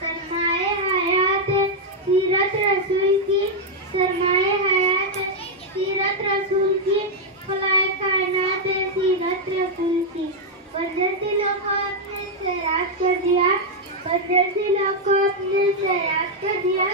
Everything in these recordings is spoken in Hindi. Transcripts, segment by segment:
सरमाए हयात सीरत रसूल की, सरमाए हयात सीरत रसूल की, फलाए कायनात सीरत रसूल की। बंदर दिलों को अपने से रात कर दिया, बंदर दिलों को अपने से रात कर दिया,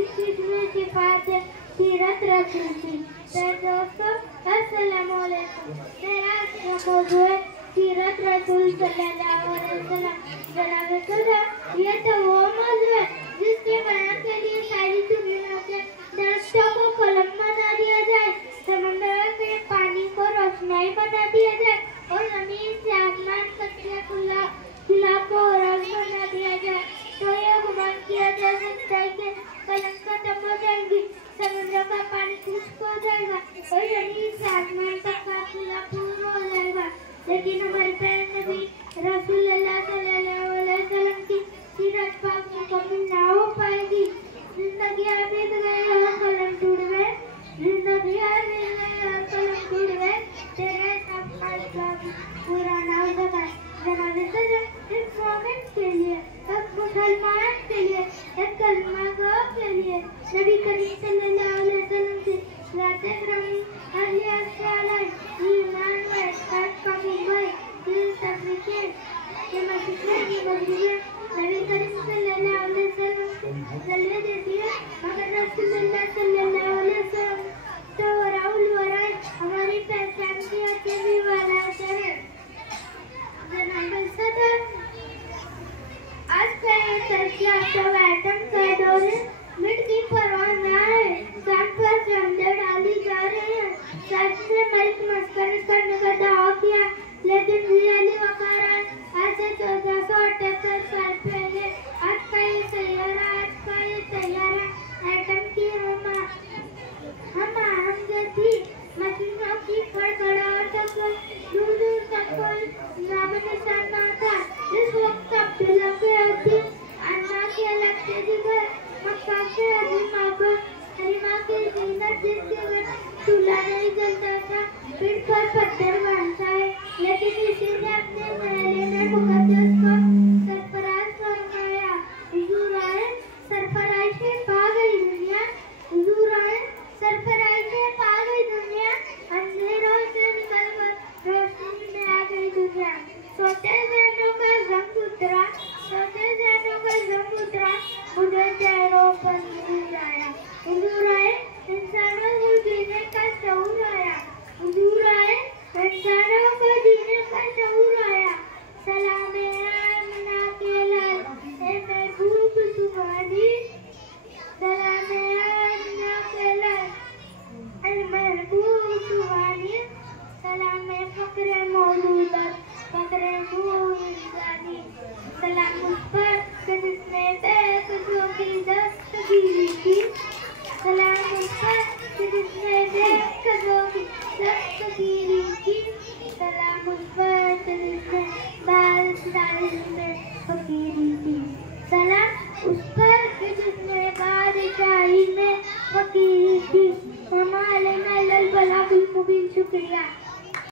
इस चीज में सिफात सीरत रसूल की। तो दोस्तों अस्सलाम वालेकुम। मेरा आज का मौजूद है सीरत रसूल सल्लल्लाहु अलैहि वसल्लम। जनाब खुदा ये तो वो मौजूद है जिसके बयान के लिए सारी दुनिया के दर्शकों को कलम बना दिया जाए, समंदर में पानी को रोशनाई बना दिया जाए और जमीन से आसमान तक के खुला को रंग बना दिया जाए। तो यह गुमान किया जा सकता है कि कलम खत्म हो जाएंगी, समुद्र का पानी खुश्क हो जाएगा और जमीन से आसमान तक का खुला पूर्ण हो जाएगा। लेकिन हमारे प्यारे नबी रसूलुल्लाह सल्लल्लाहु अलैहि वसल्लम की सीरत पाक मुकम्मल ना हो पाएगी। जिंदगी बीत गई और कलम टूट गए, जिंदगी बीत गई और कलम टूट गए, तेरे सफर का पूरा ना हो सका। जनाबे सजा इस मोमेंट के लिए, एक मुसलमान के लिए, एक कलमा गो के लिए नबी करीम सल्लल्लाहु अलैहि वसल्लम से रातें रमी अलिया सलाम ईमान व इस्लाम का मुंबई दिल तफरीके के मशक़े की बंदियाँ नबी करीम सल्लल्लाहु अलैहि वसल्लम से जल्दी देती है, मगर रसूलुल्लाह सल्लल्लाहु अलैहि वसल्लम तो राउल वराय हमारी पहचान की अकेली वाला है। जनाब सदर आज का ये तरक्की आपका आइटम का दौर है, मिट की परवाह ना है, चांद पर झंडे डाली जा रहे हैं। चांद से मलिक मस्करी करने का दावा किया, लेकिन रियली वकारा आज से 1478 साल पहले आज का ये तैयारा आइटम की हम थी। मशीनों की खड़खड़ाहट तक दूर दूर तक कोई नाम निशान न था। इस वक्त अब्दुल्ला के अजीम अन्ना के लगते दिगर मक्का के अजीम आबा हरीमा के जीनत जिसके घर चूल्हा नहीं जलता था, पीठ पर पत्थर बांधता है, लेकिन इसी ने अपने महले में मुकद्दस को सरफराज फरमाया। हुजूर आए सरफराज से पा गई दुनिया, हुजूर आए सरफराज से पा गई दुनिया, अंधेरों से निकल कर रोशनी में आ गई दुनिया। सोते जैनों का जंग उतरा, सोते जैनों का जंग उतरा, मुझे चेहरों पर नूर आया। हुजूर आए इंसानों को जीने का शऊर आया, हुजूर आए इंसानों को जीने का शऊर आया। सलाम आमना के लाल ए महबूब सुभानी, सलाम आमना के लाल ए महबूब सुभानी, सलाम फक्र मौलूदत फक्र इंसानी, सलाम उस पर जिसने बेकसों की दस्तगीरी की,